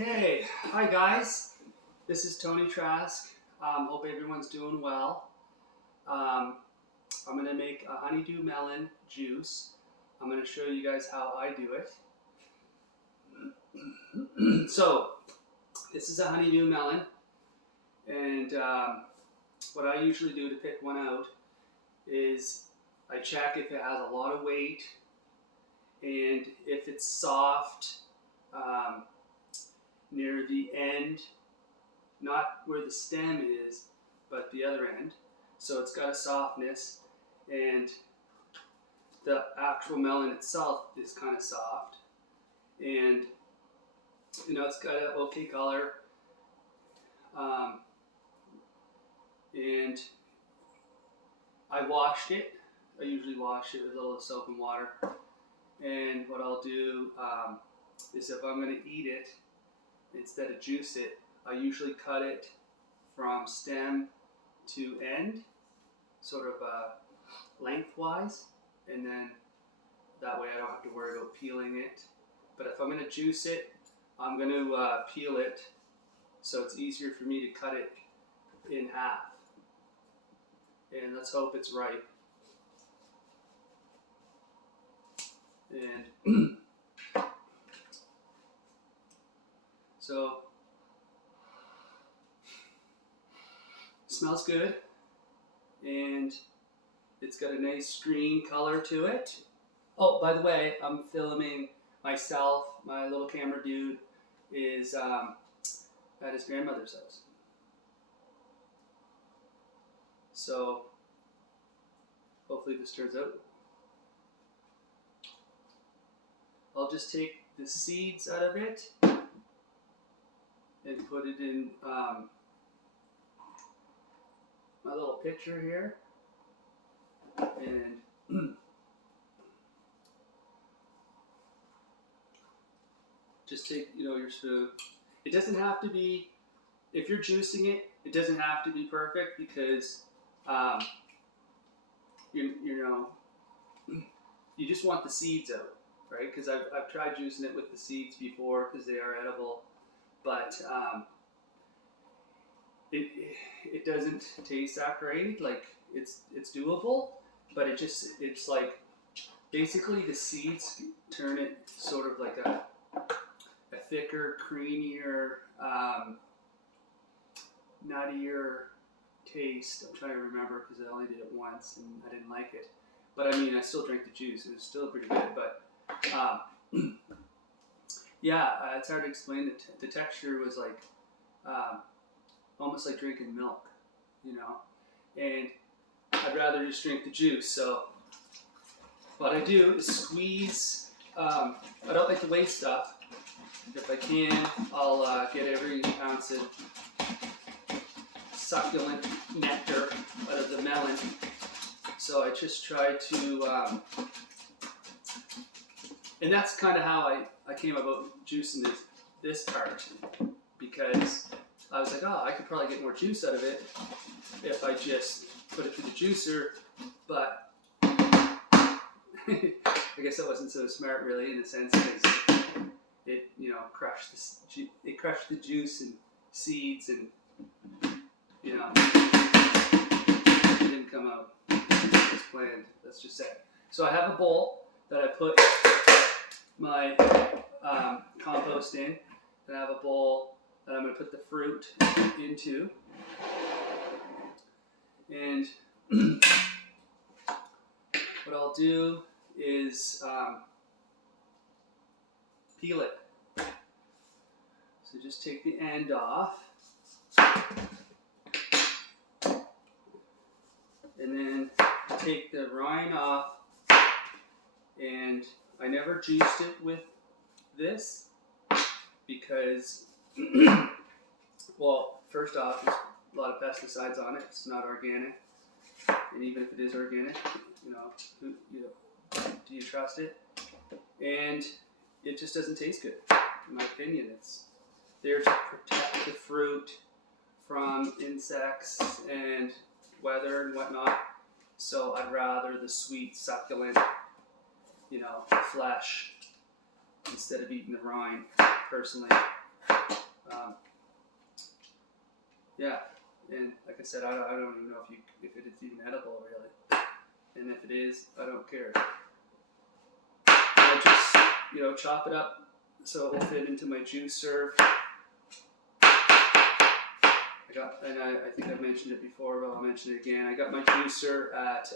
Okay, hi guys, this is Tony Trask. Hope everyone's doing well. I'm going to make a honeydew melon juice. I'm going to show you guys how I do it. So, this is a honeydew melon, and what I usually do to pick one out is I check if it has a lot of weight and if it's soft near the end, not where the stem is, but the other end. So it's got a softness, and the actual melon itself is kind of soft, and you know, it's got an okay color, and I washed it. I usually wash it with a little soap and water, and what I'll do is if I'm going to eat it, instead of juice it, I usually cut it from stem to end, sort of lengthwise, and then that way I don't have to worry about peeling it. But if I'm going to juice it, I'm going to peel it so it's easier for me to cut it in half. And let's hope it's ripe. And so, it smells good, and it's got a nice green color to it. Oh, by the way, I'm filming myself. My little camera dude is at his grandmother's house. So, hopefully this turns out. I'll just take the seeds out of it and put it in my little pitcher here, and just take, your spoon. It doesn't have to be, if you're juicing it, it doesn't have to be perfect, because you just want the seeds out, right? Because I've tried juicing it with the seeds before because they are edible, but it doesn't taste that great. Like, it's doable, but it's like basically the seeds turn it sort of like a thicker, creamier, nuttier taste. I'm trying to remember because I only did it once and I didn't like it. But I mean, I still drank the juice. It was still pretty good. But yeah, it's hard to explain. The texture was like almost like drinking milk, and I'd rather just drink the juice. So what I do is squeeze. I don't like to waste stuff. If I can, I'll get every ounce of succulent nectar out of the melon. So I just try to, and that's kind of how I came about juicing this part, because I was like, oh, I could probably get more juice out of it if I just put it through the juicer, but I guess that wasn't so smart really, in a sense, because it, crushed the juice and seeds, and it didn't come out as planned. That's just it. So I have a bowl that I put my compost in, and I have a bowl that I'm going to put the fruit into, and what I'll do is peel it. So just take the end off, and then take the rind off, and I never juiced it with this because well, first off, there's a lot of pesticides on it. It's not organic, and even if it is organic, do you trust it? And it just doesn't taste good, in my opinion. It's there to protect the fruit from insects and weather and whatnot. So I'd rather the sweet, succulent, flesh instead of eating the rind, personally. Yeah, and like I said, I don't even know if it is even edible really, and if it is, I don't care. I just chop it up so it will fit into my juicer. I think I've mentioned it before, but I'll mention it again. I got my juicer at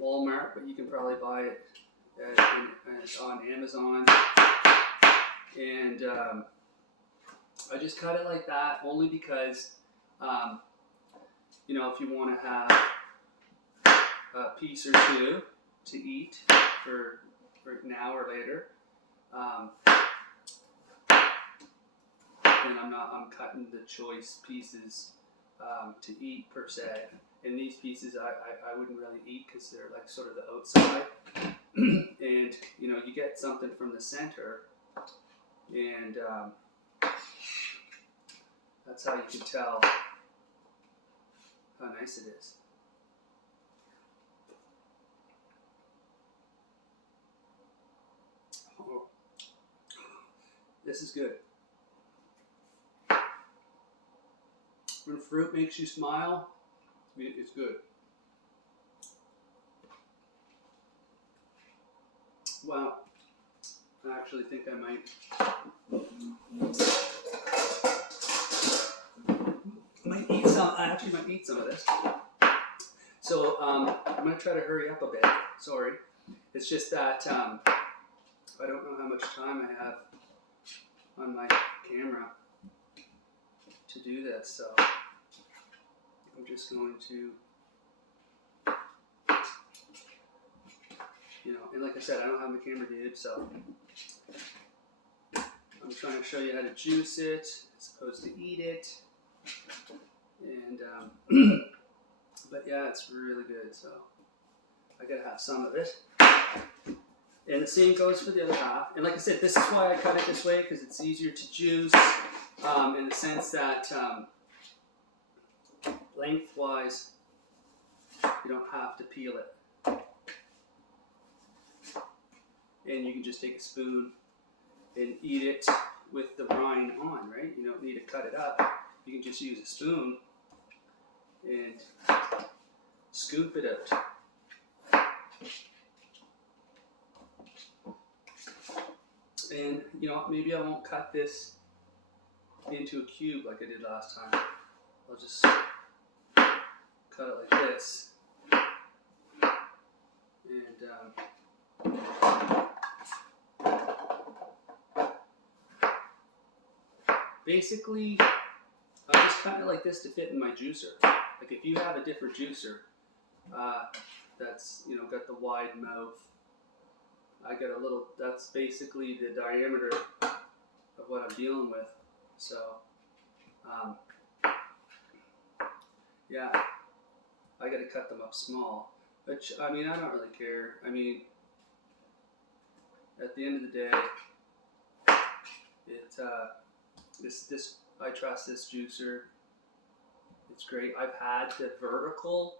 Walmart, but you can probably buy it on Amazon. And I just cut it like that only because, if you want to have a piece or two to eat for now or later, and I'm cutting the choice pieces to eat per se. And these pieces I wouldn't really eat because they're like sort of the outside. And you get something from the center, and that's how you can tell how nice it is. Oh, this is good. When fruit makes you smile, it's good. Wow, I actually think I might eat some. I actually might eat some of this. So I'm going to try to hurry up a bit. Sorry. It's just that I don't know how much time I have on my camera to do this. So I'm just going to, and like I said, I don't have my camera dude, so I'm trying to show you how to juice it as opposed to eat it. And but yeah, it's really good, so I gotta have some of it. And the same goes for the other half. And like I said, this is why I cut it this way, because it's easier to juice in the sense that lengthwise you don't have to peel it. And you can just take a spoon and eat it with the rind on, right? You don't need to cut it up. You can just use a spoon and scoop it out. And maybe I won't cut this into a cube like I did last time. I'll just cut it like this. And basically, I'm just cutting it like this to fit in my juicer. Like if you have a different juicer that's got the wide mouth, I got a little. That's basically the diameter of what I'm dealing with. So, yeah, I got to cut them up small. Which I don't really care. At the end of the day, this I trust this juicer. It's great. I've had the vertical.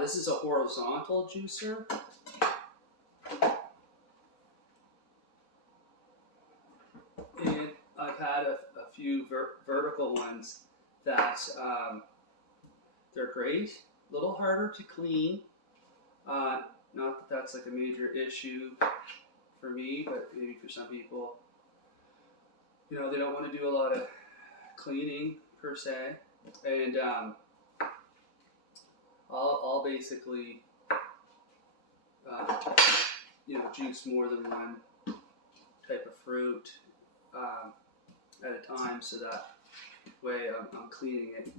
This is a horizontal juicer. And I've had a few vertical ones that they're great. A little harder to clean. Not that that's like a major issue for me, but maybe for some people, they don't want to do a lot of cleaning per se. And I'll basically juice more than one type of fruit at a time, so that way I'm cleaning it.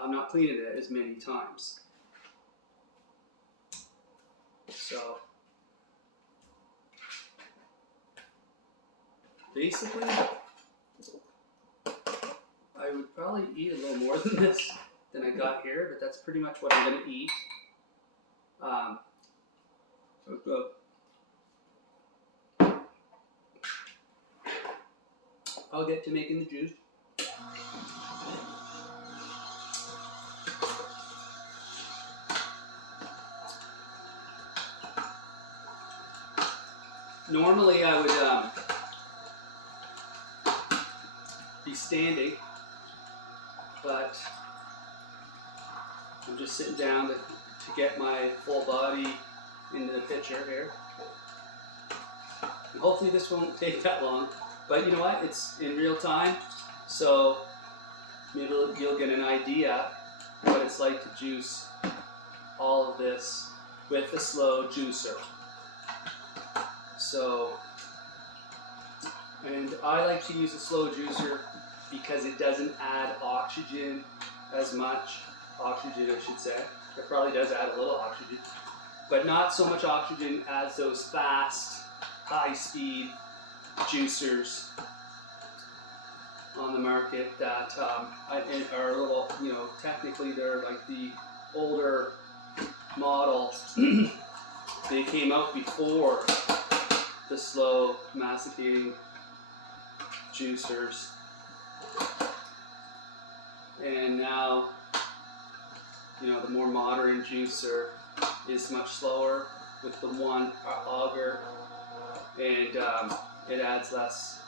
I'm not cleaning it as many times. So basically, I would probably eat a little more than this than I got here, but that's pretty much what I'm going to eat. So it's good. I'll get to making the juice. Normally I would standing, but I'm just sitting down to get my full body into the picture here. And hopefully this won't take that long, but you know what? It's in real time, so maybe you'll get an idea what it's like to juice all of this with a slow juicer. So, and I like to use a slow juicer because it doesn't add oxygen as much. Oxygen, I should say. It probably does add a little oxygen, but not so much oxygen as those fast, high-speed juicers on the market that are a little, you know, technically they're like the older models. They came out before the slow masticating juicers, and now, you know, the more modern juicer is much slower with the one auger, and it adds less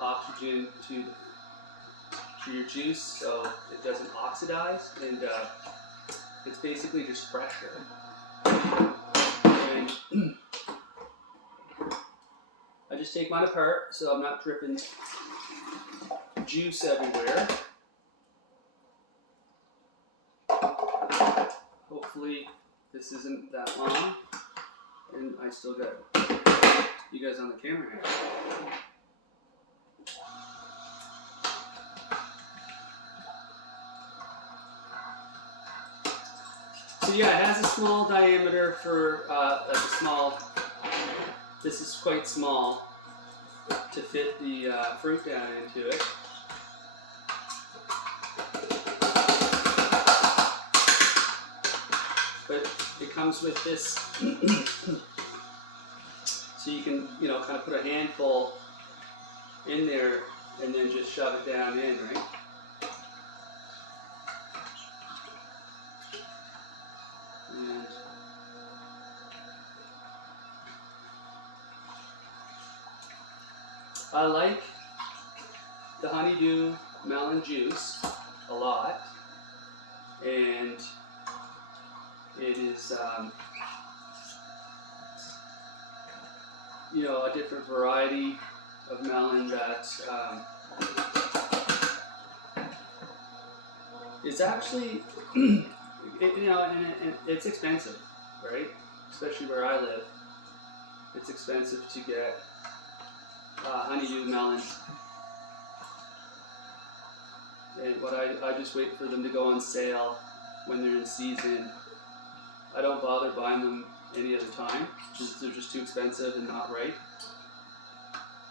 oxygen to your juice, so it doesn't oxidize, and it's basically just fresher. And I just take mine apart so I'm not dripping juice everywhere. Hopefully this isn't that long, and I still got you guys on the camera here. So yeah, it has a small diameter for like a small. This is quite small to fit the fruit down into it. But it comes with this, so you can, you know, kind of put a handful in there and then just shove it down in, right? And I like the Honeydew melon juice a lot, and it is, you know, a different variety of melon that is actually, you know, and it's expensive, right? Especially where I live, it's expensive to get Honeydew melons. And what I just wait for them to go on sale when they're in season. I don't bother buying them any other time. They're just too expensive and not right.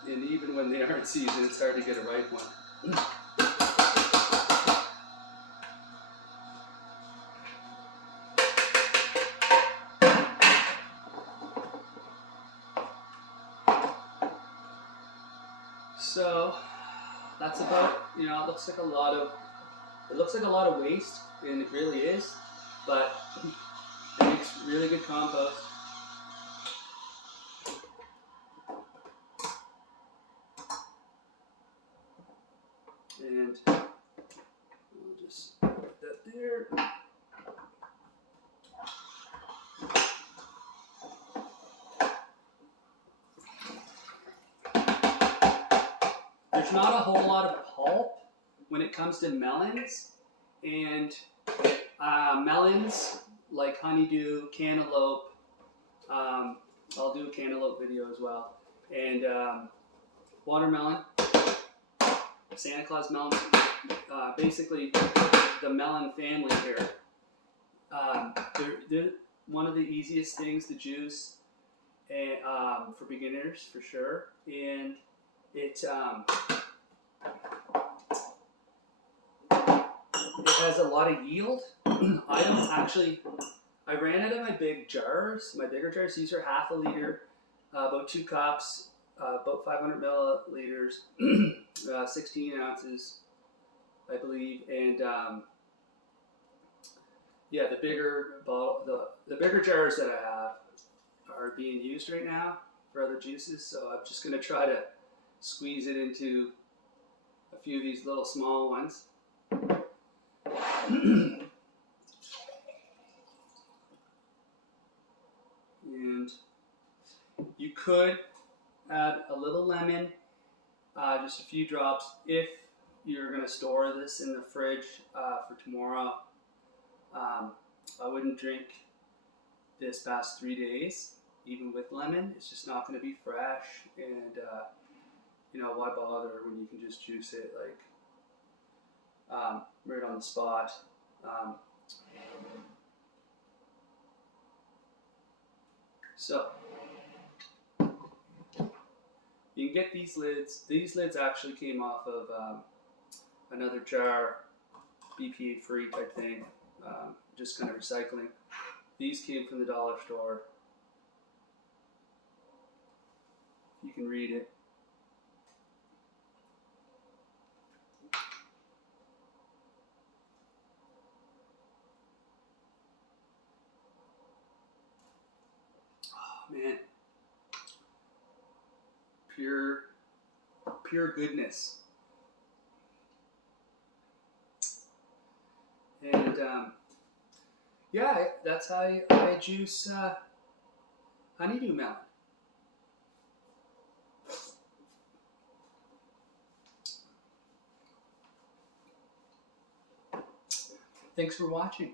And even when they are in season, it's hard to get a ripe one. So that's about, you know, it looks like a lot of waste, and it really is, but it makes really good compost. And we'll just put that there. There's not a whole lot of pulp when it comes to melons, and melons like honeydew, cantaloupe. I'll do a cantaloupe video as well, and watermelon, Santa Claus melon. Basically, the melon family here. They're one of the easiest things to juice, and for beginners for sure, and it has a lot of yield. I ran out of my big jars, my bigger jars. These are half a liter, about 2 cups, about 500 milliliters, 16 ounces, I believe. And yeah, the bigger bottle, the bigger jars that I have are being used right now for other juices. So I'm just gonna try to squeeze it into a few of these little small ones. And you could add a little lemon, just a few drops, if you're going to store this in the fridge for tomorrow. I wouldn't drink this past 3 days, even with lemon. It's just not going to be fresh, and you know, why bother when you can just juice it like right on the spot. So you can get these lids. These lids actually came off of another jar, BPA free type thing, just kind of recycling. These came from the dollar store. You can read it. Oh man, pure goodness. And yeah, that's how I juice honeydew melon. Thanks for watching.